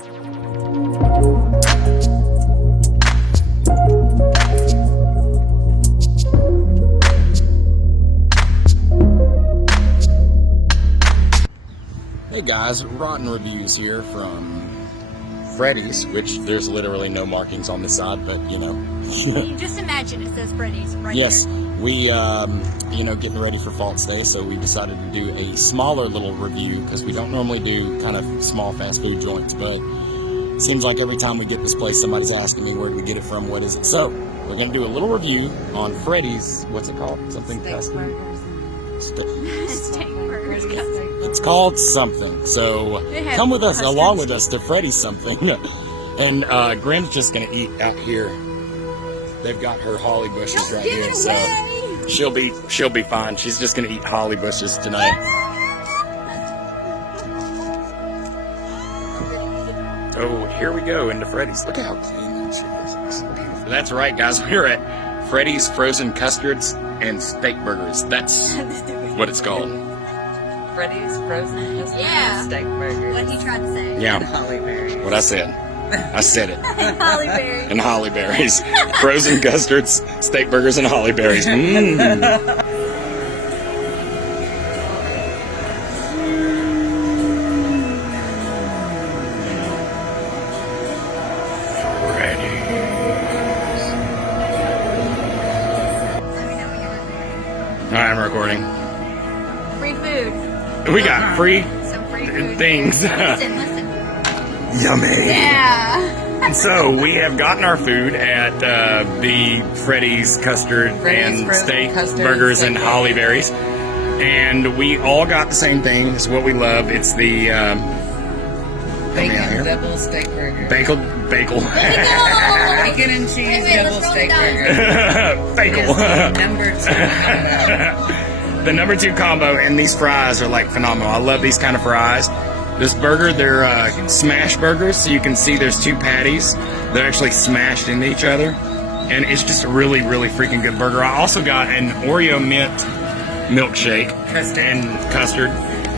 Hey guys, Rotten Reviews here from Freddy's, which there's literally no markings on the side, but you know. You just imagine it says Freddy's right Yes, there. we, you know, getting ready for False Day, so we decided to do a smaller little review because we don't normally do kind of small fast food joints, but it seems like every time we get this place, somebody's asking me where did we get it from, what is it? So, we're going to do a little review on Freddy's, what's it called? Something custard? Steak burgers. It's called something, so come with us, along with us to Freddy's something. And Gram's just gonna eat out here. They've got her holly bushes right here, so she'll be fine. She's just gonna eat holly bushes tonight. Oh, here we go into Freddy's. Look at how clean she is. That's right, guys. We're at Freddy's Frozen Custards and Steak Burgers. That's what it's called. Freddy's Frozen Custard Yeah. Steak Burgers. What he tried to say. Yeah, Holly berries. what I said. I said it. Holly berries. And holly berries. Frozen custards, steak burgers, and holly berries. Mmm. Alright, I'm recording. Free food. We got free Some free food. things. Listen. Yummy. Yeah. So we have gotten our food at the Freddy's Custard Freddy's and Frozen Steak Custard Burgers and and Steak Holly Berries, and we all got the same thing. It's what we love. It's the Bacon double steak burger. bagel. Bacon and cheese Wait, double let's roll steak the dice. burger. Bagel. It is the number 2 combo. The number 2 combo, and these fries are like phenomenal. I love these kind of fries. This burger, they're smash burgers, so you can see there's 2 patties that are actually smashed into each other, and it's just a really, really freaking good burger. I also got an Oreo mint milkshake and custard,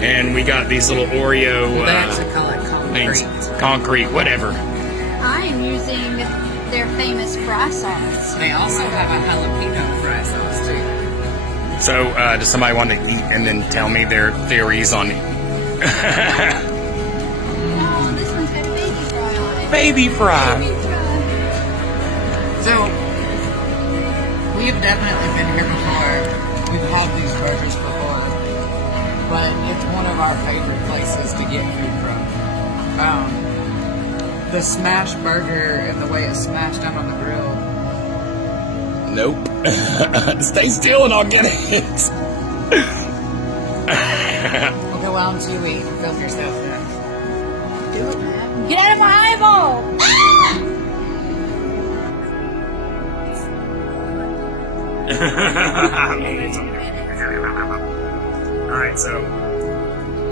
and we got these little Oreo They actually call it things, concrete. concrete, whatever. I am using their famous fry sauce. They also have a jalapeno fry sauce too. So, does somebody want to eat and then tell me their theories on Oh, this one's got a baby fry on it. baby fry? Baby fry. So, we have definitely been here before. We've had these burgers before. But it's one of our favorite places to get food from. The smash burger and the way it's smashed out on the grill. Nope. Stay still and I'll get it. Okay, why don't you eat? Film yourself then. Do it, man. Get out of my eyeball! Alright, so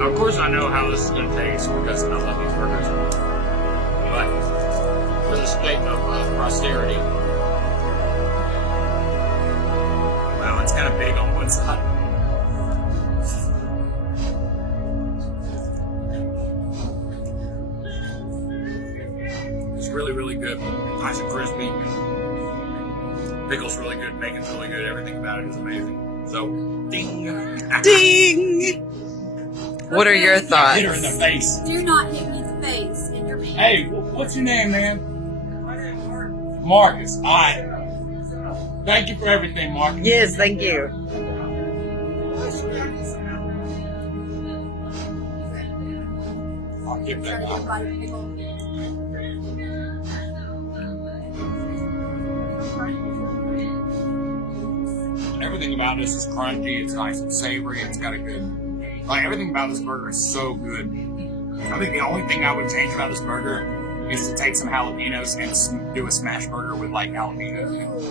of course I know how this is going to taste because I love these burgers. But for the sake of posterity, wow, it's kind of big on one side. It's really, really good. Nice and crispy. Pickle's really good. Bacon's really good. Everything about it is amazing. So, ding. Ding! What are your thoughts? Hit her in the face. Do not hit me in the face. In your face. Hey, what's your name, man? My name's Marcus. All right. Thank you for everything, Marcus. Yes, thank you. I'll give that out. Everything about this is crunchy. It's nice and savory. It's got a good, like everything about this burger is so good. I think the only thing I would change about this burger is to take some jalapenos and do a smash burger with like jalapenos.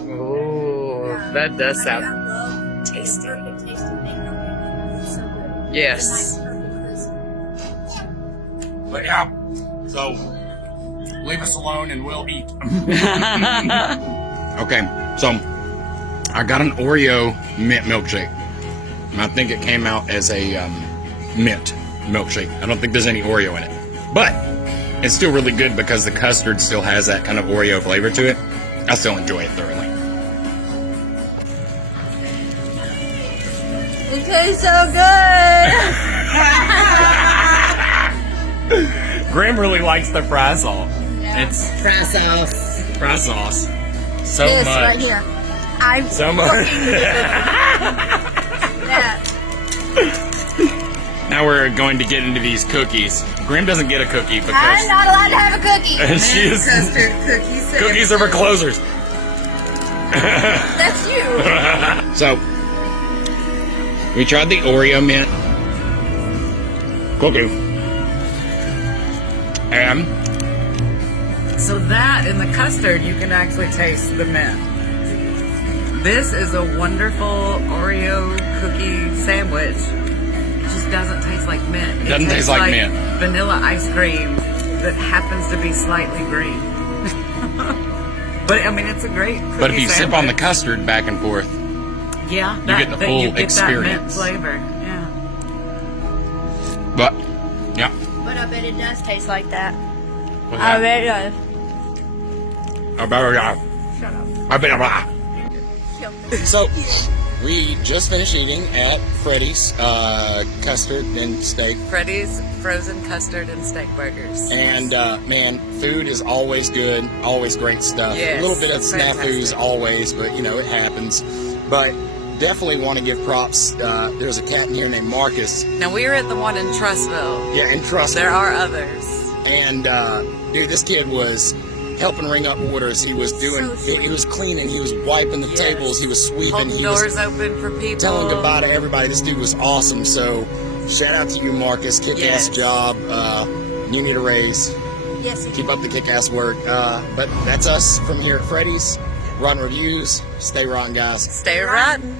Ooh, that does sound tasty. Yes. But yeah, so leave us alone and we'll eat. Okay, so I got an Oreo mint milkshake. And I think it came out as a mint milkshake. I don't think there's any Oreo in it. But it's still really good because the custard still has that kind of Oreo flavor to it. I still enjoy it thoroughly. It tastes so good. Graham really likes the fry salt. Yeah. It's Fry sauce. fry sauce. So This much. right here. I'm So much. that. Now we're going to get into these cookies. Graham doesn't get a cookie I'm because not allowed to have a cookie. she is, Custard cookies. cookies are for closers. That's you. So, we tried the Oreo mint cookie. And So that in the custard, you can actually taste the mint. This is a wonderful Oreo cookie sandwich. It just doesn't taste like mint. It Doesn't taste tastes like mint. Vanilla ice cream that happens to be slightly green. But I mean, it's a great cookie but if you sip on the sandwich. custard back and forth, yeah, you get the full you get that mint experience. flavor. Yeah. but yeah. But I bet it does taste like that. What's I that? bet it does. Shut up. So, we just finished eating at Freddy's custard and steak. Freddy's frozen custard and steak burgers. And man, food is always good, always great stuff. Yes, a little bit of it's snafus fantastic. always, but you know, it happens. But definitely want to give props. There's a cat in here named Marcus. Now we were at the one in Trussville. Yeah, and trust There me. are others. And dude, this kid was helping ring up orders. He was doing, So sweet. he was cleaning, he was wiping the Yes. tables, he was sweeping, Holding he was doors open for people. telling goodbye to everybody. This dude was awesome. So shout out to you, Marcus. Kick-ass Yes. job. You need a raise. Yes, it Keep up the kick-ass work. But that's us from here at Freddy's. Rotten reviews. Stay rotten, guys. Stay rotten.